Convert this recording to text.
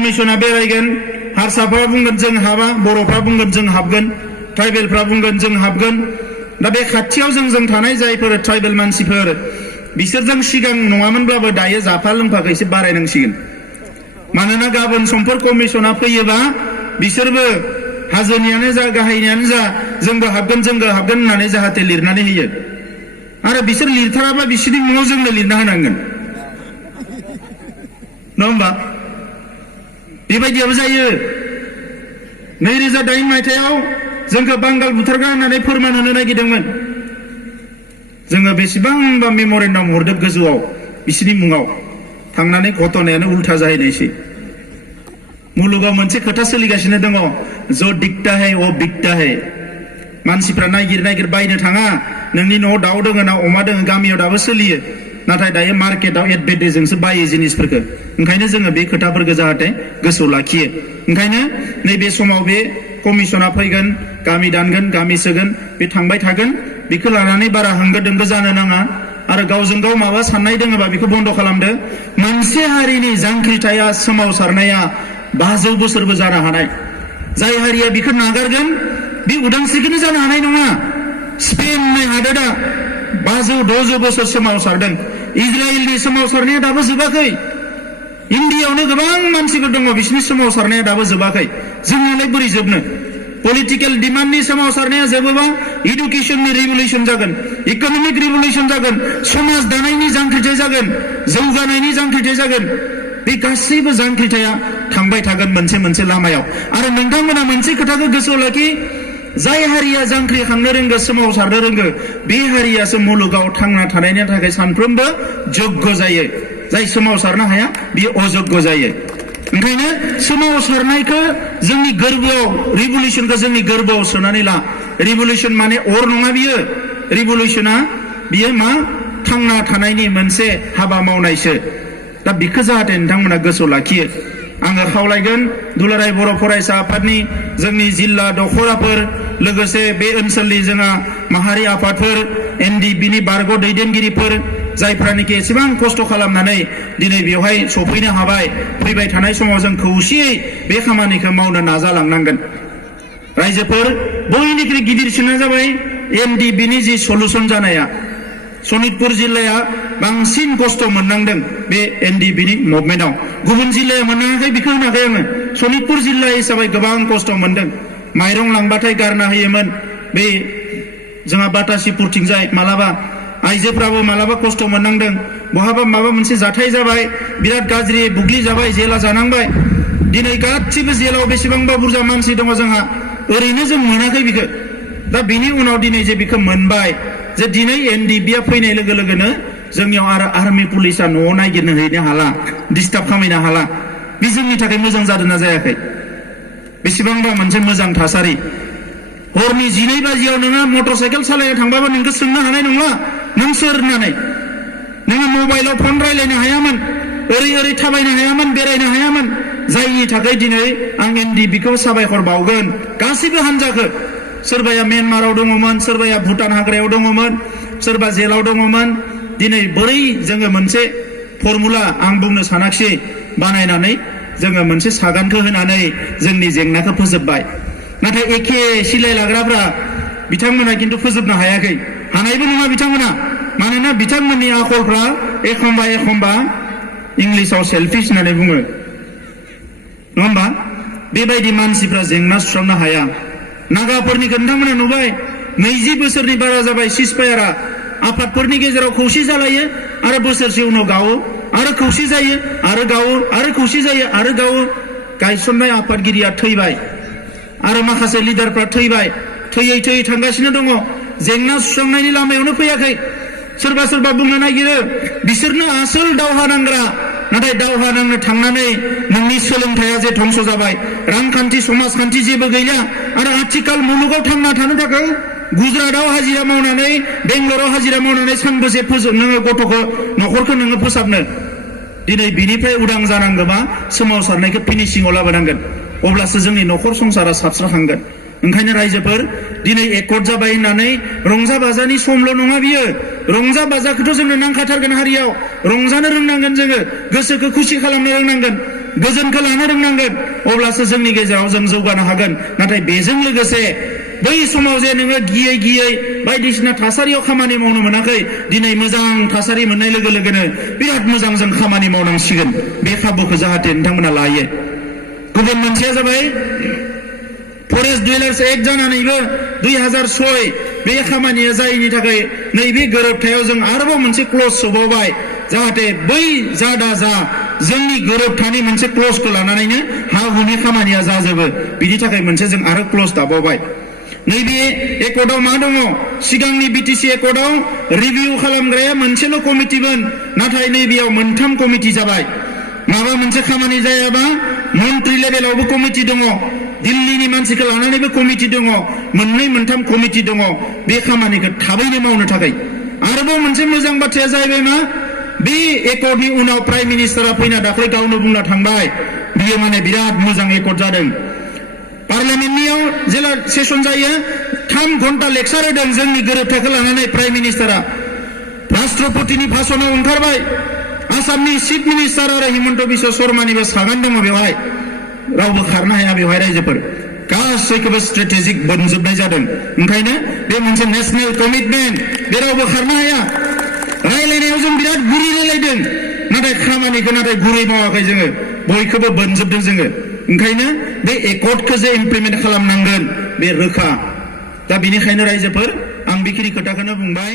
कमिसना बेरायगोन हारसाफ्रा बुंगोन जों हाबा बर'फ्रा बुंगोन जों हाबगोन ट्राइबेलफ्रा बुंगोन जों हाबगोन दा बे खाथियाव जों थानाय जायफोर ट्राइबेल मानसिफोर बिसोरजों सिगां नङामोनब्लाबो दायो जाफा लोंफाखौ एसे बारायनांसिगोन मानोना गाबोन समफोर कमिसना फैयोबा बिसोरबो हाजोनियानो जा गाहायनियानो जा जोंबो हाबगोन होननानै जाहाथे लिरनानै होयो आरो बिसोर लिरथाराबा बिसोरनि मुङाव जोंनो लिरना होनांगोन नङा होमबा बेबायदियाबो जायो 2008 मायथाइयाव जोंखौ बांगाल बुथारग्रा होननानै फोरमान होनो नागिरदोंमोन जोङो बेसेबांबा मेम'रेन्डाम हरदों गोजौआव बिसोरनि मुङाव थांनानै घटनायानो उल्था जाहैनायसै मुलुगाव मोनसे खोथा सोलिगासिनो दङ जो दिखता है वो बिकता है मानसिफ्रा नागिर बायनो थाङा नोंनि न'आव दाउ दोङो ना अमा दोङो गामियाव दाबो सोलियो नाथाय दायो मार्केटाव एडभार्टाइजजोंसो बायो जिनिसफोरखौ ओंखायनो जोङो बे खोथाफोरखौ जाहाथे गोसोआव लाखियो ओंखायनो नैबे समाव बे कमिसना फैगोन गामि दानगोन गामि सोगोन बे थांबाय थागोन बेखौ लानानै बारा होंगो दोंगो जानो नाङा आरो गावजों गाव माबा साननाय दोङोबा बेखौ बन्द खालामदो मोनसे हारिनि जांख्रिथाया सोमावसारनाया 500 बोसोरबो जानो हानाय जाय हारिया बेखौ नागारगोन बे उदांस्रिखौनो जानो हानाय नङा स्पेन होननाय हादोरा 500-600 बोसोर सोमावसारदों इजराइलनि सोमावसारनाया दाबो जोबाखै इन्डियायावनो गोबां मानसिफोर दङ बिसोरनि सोमावसारनाया दाबो जोबाखै जोंनालाय बोरै जोबनो पलिटिकल डिमान्डनि सोमावसारनाया जोबोबा इडुकेसननि रिभलिउसन जागोन इकनमिक रिभलिउसन जागोन समाज दानायनि जांख्रिथाय जागोन जौगानायनि जांख्रिथाय जागोन बे गासैबो जांख्रिथाया थांबाय थागोन मोनसे लामायाव आरो नोंथांमोना मोनसे खोथाखौ गोसोआव लाखि जाय हारिया जांख्रिखांनो रोंगो सोमावसारनो रोंगो बे हारियासो मुलुगाव थांना थानायनि थाखाय सानफ्रोमबो जग्य जायो जाय सोमावसारनो हाया बियो अजग्य जायो ओंखायनो सोमावसारनायखौ जोंनि गोरबोआव रिभलिउसनखौ जोंनि गोरबोआव सोनानै ला रिभलिउसन माने अर नङा बियो रिभलिउसना बियो मा थांना थानायनि मोनसे हाबा मावनायसो दा बेखौ जाहाथे नोंथांमोना गोसोआव लाखियो आङो खावलायगोन दुलाराय बर' फरायसा आफादनि जोंनि जिल्ला दखराफोर लोगोसे बे ओनसोलनि जोंहा माहारि आफादफोर एनडिबिनि बारग' दैदेनगिरिफोर जायफ्रानोखि एसेबां खस्थ' खालामनानै दिनै बेवहाय सफैनो हाबाय फैबाय थानाय समाव जों खौसेयै बे खामानिखौ मावनो नाजालांनांगोन रायजोफोर बयनिख्रुइ गिदिरसिना जाबाय एनडिबिनि जि सलुसन जानाया सनितपुर जिल्लाया बांसिन खस्थ' मोननांदों बे एनडिबिनि मुभमेन्टआव गुबुन जिल्लाया मोनाखै बेखौ होनाखै आङो सनितपुर जिल्ला हिसाबै गोबां खस्थ' मोनदों माइरं लांबाथाय गारना होयोमोन बे जोंहा बाटासिपुरथिंजाय मालाबा आइजोफ्राबो मालाबा खस्थ' मोननांदों बहाबा माबा मोनसे जाथाय जाबाय बिराद गाज्रि बुग्लि जाबाय जेला जानांबाय दिनै गासिबो जेलाव बेसेबांबा बुरजा मानसि दङ जोंहा ओरैनो जों मोनाखै बेखौ दा बिनि उनाव दिनै जे बेखौ मोनबाय जे दिनै एनडिबिया फैनाय लोगो लोगोनो जोंनियाव आरो आर्मि पुलिसा न'आव नागिरनो हैनो हाला डिस्टार्ब खालामनो हाला बे जोंनि थाखाय मोजां जादोंना जायाखै बेसेबांबा मोनसे मोजां थासारि हरनि 12 बाजियाव नोङो मटर साइकेल सालायनो थांबाबो नोंखौ सोंनो हानाय नंला नों सोर होननानै नोङो मबाइलाव फन रायलायनो हायामोन ओरै थाबायनो हायामोन बेरायनो हायामोन जायनि थाखाय दिनै आं एनडिबिखौ साबायखर बावगोन गासैबो हान्जाखौ सोरबाया म्यानमाराव दङमोन सोरबाया भुटान हाग्रायाव दङमोन सोरबा जेलाव दङमोन दिनै बोरै जोङो मोनसे फर्मुला आं बुंनो सानाखिसै बानायनानै जोङो मोनसे सागानखौ होनानै जोंनि जेंनाखौ फोजोबबाय नाथाय एखे सिलाय लाग्राफ्रा बिथांमोना खिन्थु फोजोबनो हायाखै हानायबो नङा बिथांमोना मानोना बिथांमोननि आखलफ्रा एखमबा इंलिसाव सेल्फिश होननानै बुङो नङा होमबा बेबायदि मानसिफ्रा जेंना सुस्रांनो हाया नागाफोरनि नोंथांमोना नुबाय 20 बोसोरनि बारा जाबाय सिजफायारा आफादफोरनि गेजेराव खौसे जालायो आरो बोसोरसे उनाव गावो आरो खौसे जायो आरो गावो आरो खौसे जायो आरो गावो गायसननाय आफादगिरिया थैबाय आरो माखासे लिडारफ्रा थैबाय थैयै थांगासिनो दङ जेंना सुस्रांनायनि लामायावनो फैयाखै सोरबा बुंनो नागिरो बिसोरनो आसोल दावहा नांग्रा नाथाय दावहा नांनो थांनानै नोंनि सोलोंथाया जे धंस जाबाय रांखान्थि समाजखान्थि जेबो गैला आरो आथिखाल मुलुगाव थांना थानो थाखाय गुजरातआव हाजिरा मावनानै बेंगलराव हाजिरा मावनानै सानबेसे नोङो गथ'खौ न'खरखौ नोङो फोसाबनो दिनै बिनिफ्राय उदां जानांगौबा सोमावसारनायखौ फिनिशिंआव लाबोनांगोन अब्लासो जोंनि न'खर संसारा साबस्रांखांगोन ओंखायनो रायजोफोर दिनै एकर्ड जाबाय होननानै रंजा बाजानि समल' नङा बियो रंजा बाजाखौथ' जोंनो नांखाथारगोन हारियाव रंजानो रोंनांगोन जोङो गोसोखौ खुसि खालामनो रोंनांगोन गोजोनखौ लानो रोंनांगोन अब्लासो जोंनि गेजेराव जों जौगानो हागोन नाथाय बेजों लोगोसे बै समाव जे नोङो गियै गियै बायदिसिना थासारियाव खामानि मावनो मोनाखै दिनै मोजां थासारि मोननाय लोगो लोगोनो बिराद मोजां जों खामानि मावनांसिगोन बे खाबुखौ जाहाथे नोंथांमोना लायो गुबुन मोनसेया जाबाय फरेस्ट डुवेलार्स एक्ट जानानैबो 2006 बे खामानिया जायैनि थाखाय नैबे गोरोबथायाव जों आरोबाव मोनसे क्लज सोबावबाय जाहाथे बै जादा जा जोंनि गोरोबथानि मोनसे क्लजखौ लानानैनो हा हुनि खामानिया जाजोबो बिनि थाखाय मोनसे जों आरो क्लज दाबावबाय नैबे एकर्डआव मा दङ सिगांनि बिटिसि एकर्डआव रिभिउ खालामग्राया मोनसेल' कमिटिमोन नाथाय नैबेयाव मोनथाम कमिटि जाबाय माबा मोनसे खामानि जायाबा मन्त्रि लेभेलावबो कमिटि दङ दिल्लीनि मानसिखौ लानानैबो कमिटि दङ मोननै मोनथाम कमिटि दङ बे खामानिखौ थाबैनो मावनो थाखाय आरोबाव मोनसे मोजां बाथ्राया जाहैबाय मा बे एकर्डनि उनाव प्राइम मिनिस्टारा फैना दाख्लै गावनो बुंना थांबाय बियो माने बिराद मोजां एकर्ड जादों पार्लियामेन्टनियाव जेला सेसन जायो 3 घन्टा लेक्सार होदों जोंनि गोरोबथाखौ लानानै प्राइम मिनिस्टारा राष्ट्रपतिनि भाषणाव ओंखारबाय आसामनि चिफ मिनिस्टार आरो हिमन्त बिश्व शर्मानिबो सागान दङ बेवहाय रावबो खारनो हाया बेवहाय रायजोफोर गासैखौबो स्ट्रेटेजिक बोनजोबनाय जादों ओंखायनो बे मोनसे नेशनेल कमिटमेन्ट बे रावबो खारनो हाया रायलायनायाव जों बिराद गुरै रायलायदों नाथाय खामानिखौ नाथाय गुरै मावाखै जोङो बयखौबो बोनजोबदों जोङो ओंखायनो बे एकर्डखौ जे इमप्लिमेन्ट खालामनांगोन बे रोखा दा बेनिखायनो रायजोफोर आं बेखिनि खोथाखौनो बुंबाय